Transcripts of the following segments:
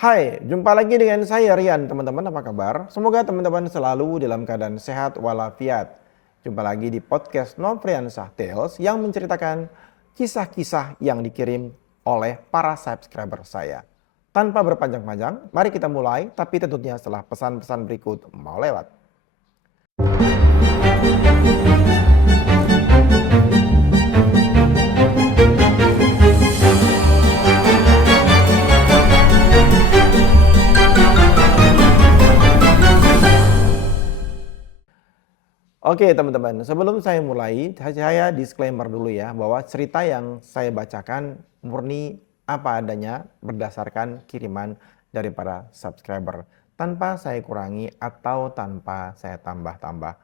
Hai, jumpa lagi dengan saya Rian. Teman-teman, apa kabar? Semoga teman-teman selalu dalam keadaan sehat walafiat. Jumpa lagi di podcast Novriansah Tales yang menceritakan kisah-kisah yang dikirim oleh para subscriber saya. Tanpa berpanjang-panjang, mari kita mulai, tapi tentunya setelah pesan-pesan berikut mau lewat. Oke teman-teman, sebelum saya mulai, saya disclaimer dulu ya, bahwa cerita yang saya bacakan murni apa adanya berdasarkan kiriman dari para subscriber. Tanpa saya kurangi atau tanpa saya tambah-tambah.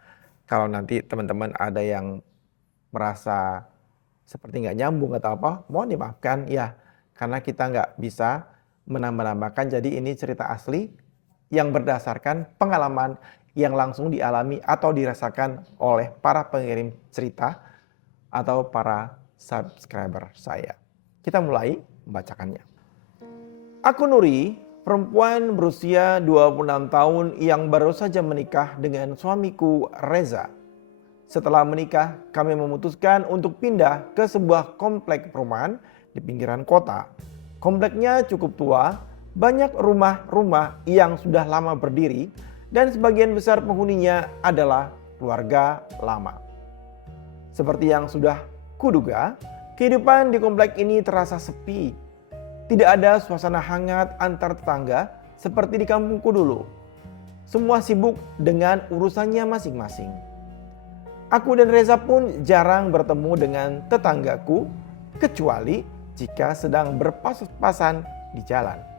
Kalau nanti teman-teman ada yang merasa seperti nggak nyambung atau apa, mohon dimaafkan ya. Karena kita nggak bisa menambah-nambahkan, jadi ini cerita asli yang berdasarkan pengalaman yang langsung dialami atau dirasakan oleh para pengirim cerita atau para subscriber saya. Kita mulai membacakannya. Aku Nuri, perempuan berusia 26 tahun yang baru saja menikah dengan suamiku Reza. Setelah menikah, kami memutuskan untuk pindah ke sebuah komplek perumahan di pinggiran kota. Kompleknya cukup tua, banyak rumah-rumah yang sudah lama berdiri, dan sebagian besar penghuninya adalah keluarga lama. Seperti yang sudah kuduga, kehidupan di komplek ini terasa sepi. Tidak ada suasana hangat antar tetangga seperti di kampungku dulu. Semua sibuk dengan urusannya masing-masing. Aku dan Reza pun jarang bertemu dengan tetanggaku, kecuali jika sedang berpas-pasan di jalan.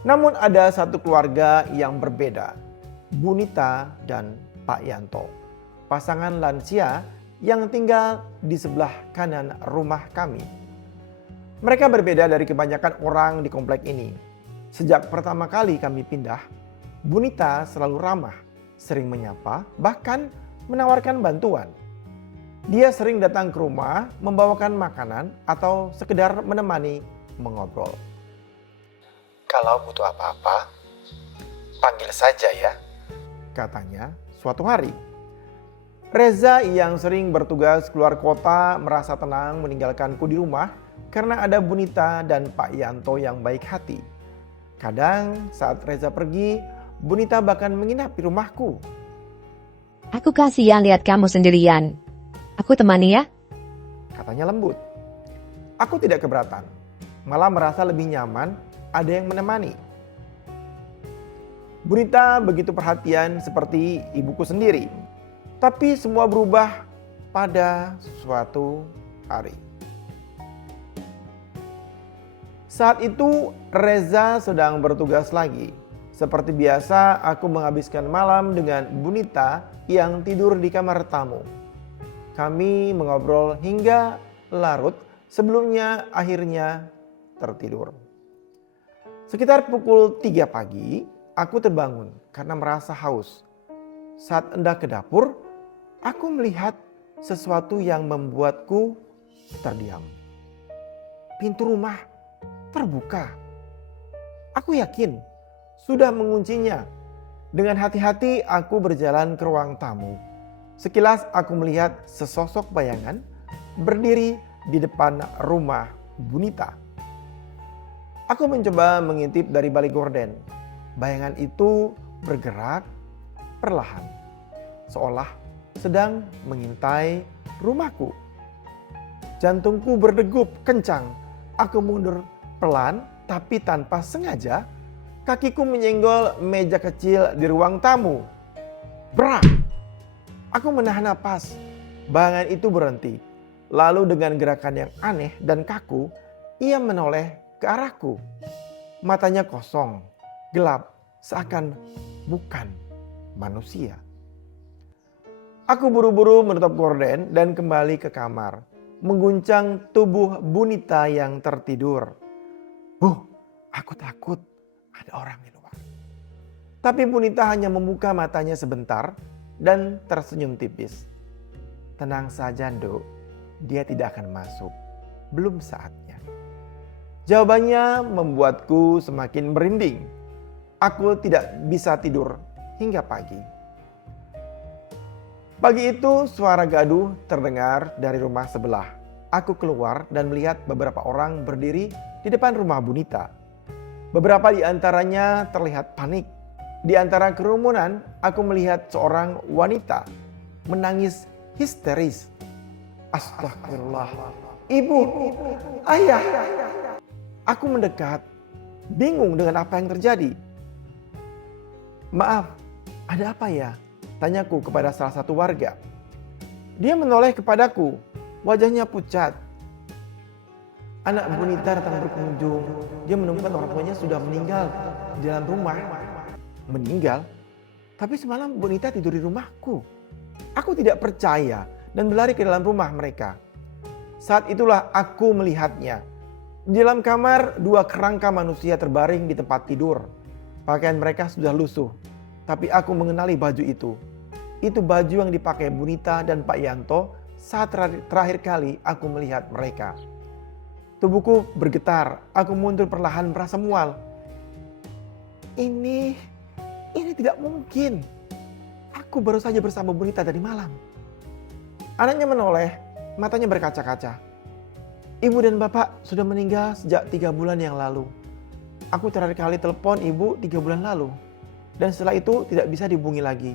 Namun ada satu keluarga yang berbeda, Bunita dan Pak Yanto, pasangan lansia yang tinggal di sebelah kanan rumah kami. Mereka berbeda dari kebanyakan orang di komplek ini. Sejak pertama kali kami pindah, Bunita selalu ramah, sering menyapa, bahkan menawarkan bantuan. Dia sering datang ke rumah, membawakan makanan atau sekedar menemani mengobrol. Kalau butuh apa-apa, panggil saja ya, katanya suatu hari. Reza yang sering bertugas keluar kota merasa tenang meninggalkanku di rumah karena ada Bunita dan Pak Yanto yang baik hati. Kadang saat Reza pergi, Bunita bahkan menginap di rumahku. Aku kasihan lihat kamu sendirian. Aku temani ya, Katanya lembut. Aku tidak keberatan, malah merasa lebih nyaman ada yang menemani. Bunita begitu perhatian seperti ibuku sendiri. Tapi semua berubah pada suatu hari. Saat itu Reza sedang bertugas lagi. Seperti biasa aku menghabiskan malam dengan Bunita yang tidur di kamar tamu. Kami mengobrol hingga larut sebelumnya akhirnya tertidur. Sekitar pukul 3 pagi, aku terbangun karena merasa haus. Saat hendak ke dapur, aku melihat sesuatu yang membuatku terdiam. Pintu rumah terbuka. Aku yakin sudah menguncinya. Dengan hati-hati aku berjalan ke ruang tamu. Sekilas aku melihat sesosok bayangan berdiri di depan rumah Bunita. Aku mencoba mengintip dari balik gorden. Bayangan itu bergerak perlahan, seolah sedang mengintai rumahku. Jantungku berdegup kencang. Aku mundur pelan tapi tanpa sengaja. Kakiku menyenggol meja kecil di ruang tamu. Brak! Aku menahan napas. Bayangan itu berhenti. Lalu dengan gerakan yang aneh dan kaku, ia menoleh ke arahku. Matanya kosong, gelap, seakan bukan manusia. Aku buru-buru menutup gorden dan kembali ke kamar, mengguncang tubuh Bunita yang tertidur. Aku takut ada orang di luar. Tapi Bunita hanya membuka matanya sebentar dan tersenyum tipis. Tenang saja, Nduk, dia tidak akan masuk. Belum saatnya. Jawabannya membuatku semakin merinding. Aku tidak bisa tidur hingga pagi. Pagi itu suara gaduh terdengar dari rumah sebelah. Aku keluar dan melihat beberapa orang berdiri di depan rumah Bunita. Beberapa di antaranya terlihat panik. Di antara kerumunan, aku melihat seorang wanita menangis histeris. Astagfirullah. Ibu, ayah. Aku mendekat, bingung dengan apa yang terjadi. Maaf, ada apa ya? Tanyaku kepada salah satu warga. Dia menoleh kepadaku, wajahnya pucat. Anak Bunita datang berkunjung. Dia menemukan orang tuanya sudah meninggal di dalam rumah. Meninggal? Tapi semalam Bunita tidur di rumahku. Aku tidak percaya dan berlari ke dalam rumah mereka. Saat itulah aku melihatnya. Di dalam kamar, 2 kerangka manusia terbaring di tempat tidur. Pakaian mereka sudah lusuh, tapi aku mengenali baju itu. Itu baju yang dipakai Bunita dan Pak Yanto saat terakhir kali aku melihat mereka. Tubuhku bergetar, aku mundur perlahan merasa mual. Ini tidak mungkin. Aku baru saja bersama Bunita tadi malam. Anaknya menoleh, matanya berkaca-kaca. Ibu dan bapak sudah meninggal sejak 3 bulan yang lalu. Aku terakhir kali telepon ibu 3 bulan lalu. Dan setelah itu tidak bisa dihubungi lagi.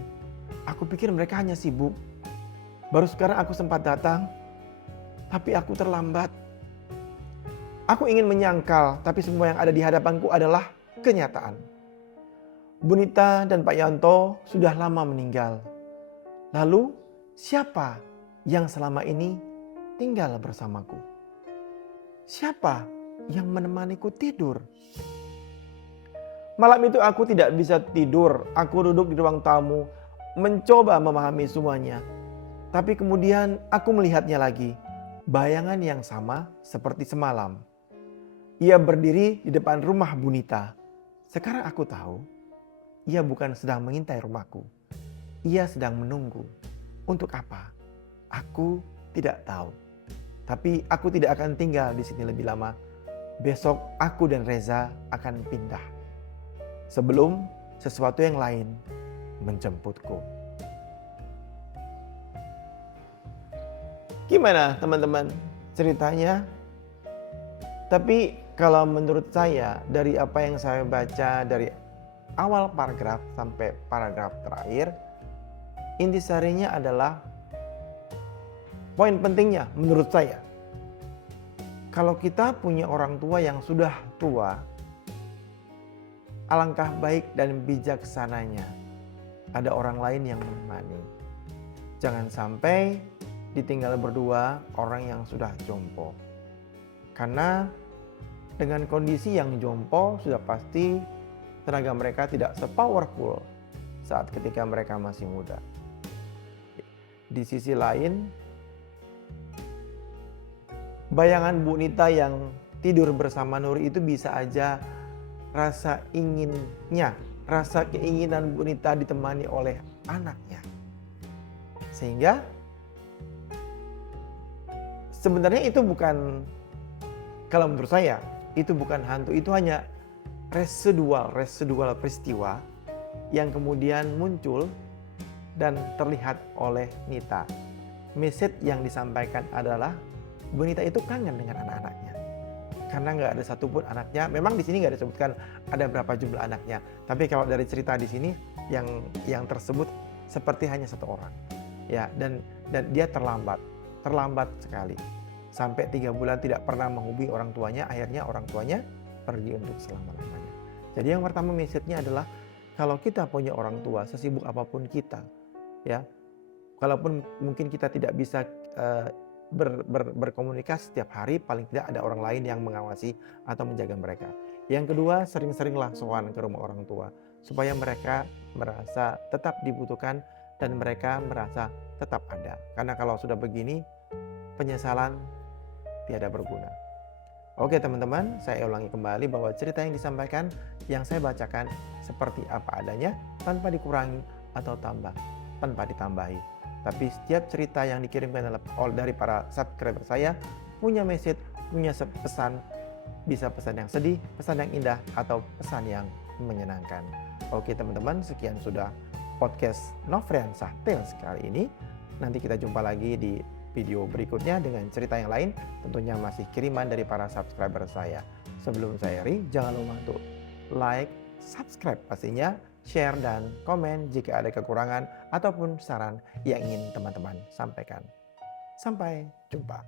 Aku pikir mereka hanya sibuk. Baru sekarang aku sempat datang. Tapi aku terlambat. Aku ingin menyangkal, tapi semua yang ada di hadapanku adalah kenyataan. Bunita dan Pak Yanto sudah lama meninggal. Lalu siapa yang selama ini tinggal bersamaku? Siapa yang menemaniku tidur? Malam itu aku tidak bisa tidur. Aku duduk di ruang tamu, mencoba memahami semuanya. Tapi kemudian aku melihatnya lagi. Bayangan yang sama seperti semalam. Ia berdiri di depan rumah Bunita. Sekarang aku tahu, ia bukan sedang mengintai rumahku. Ia sedang menunggu. Untuk apa? Aku tidak tahu. Tapi aku tidak akan tinggal di sini lebih lama. Besok aku dan Reza akan pindah. Sebelum sesuatu yang lain menjemputku. Gimana teman-teman ceritanya? Tapi kalau menurut saya dari apa yang saya baca dari awal paragraf sampai paragraf terakhir, intisarinya adalah poin pentingnya menurut saya. Kalau kita punya orang tua yang sudah tua, alangkah baik dan bijaksananya ada orang lain yang menemani. Jangan sampai ditinggal berdua orang yang sudah jompo. Karena dengan kondisi yang jompo sudah pasti tenaga mereka tidak sepowerful saat ketika mereka masih muda. Di sisi lain, bayangan Bunita yang tidur bersama Nuri itu bisa aja rasa inginnya, rasa keinginan Bunita ditemani oleh anaknya. Sehingga sebenarnya itu bukan, kalau menurut saya, itu bukan hantu, itu hanya residual peristiwa yang kemudian muncul dan terlihat oleh Nita. Message yang disampaikan adalah Bunita itu kangen dengan anak-anaknya. Karena nggak ada satupun anaknya. Memang di sini nggak disebutkan ada berapa jumlah anaknya. Tapi kalau dari cerita di sini yang tersebut seperti hanya 1 orang. Ya, dan dia terlambat sekali. Sampai 3 bulan tidak pernah menghubungi orang tuanya. Akhirnya orang tuanya pergi untuk selama-lamanya. Jadi yang pertama message-nya adalah kalau kita punya orang tua, sesibuk apapun kita, ya, kalaupun mungkin kita tidak bisa berkomunikasi setiap hari, paling tidak ada orang lain yang mengawasi atau menjaga mereka. Yang kedua, sering-seringlah sowan ke rumah orang tua supaya mereka merasa tetap dibutuhkan dan mereka merasa tetap ada. Karena kalau sudah begini, penyesalan tiada berguna. Oke teman-teman, saya ulangi kembali bahwa cerita yang disampaikan, yang saya bacakan seperti apa adanya, tanpa dikurangi atau tanpa ditambahi. Tapi setiap cerita yang dikirimkan dari para subscriber saya punya message, punya pesan Bisa pesan yang sedih, pesan yang indah, atau pesan yang menyenangkan. Oke teman-teman, sekian sudah podcast Nofriansah Tales kali ini. Nanti kita jumpa lagi di video berikutnya dengan cerita yang lain. Tentunya masih kiriman dari para subscriber saya. Sebelum saya akhiri, jangan lupa untuk like, subscribe pastinya, share dan komen jika ada kekurangan ataupun saran yang ingin teman-teman sampaikan. Sampai jumpa.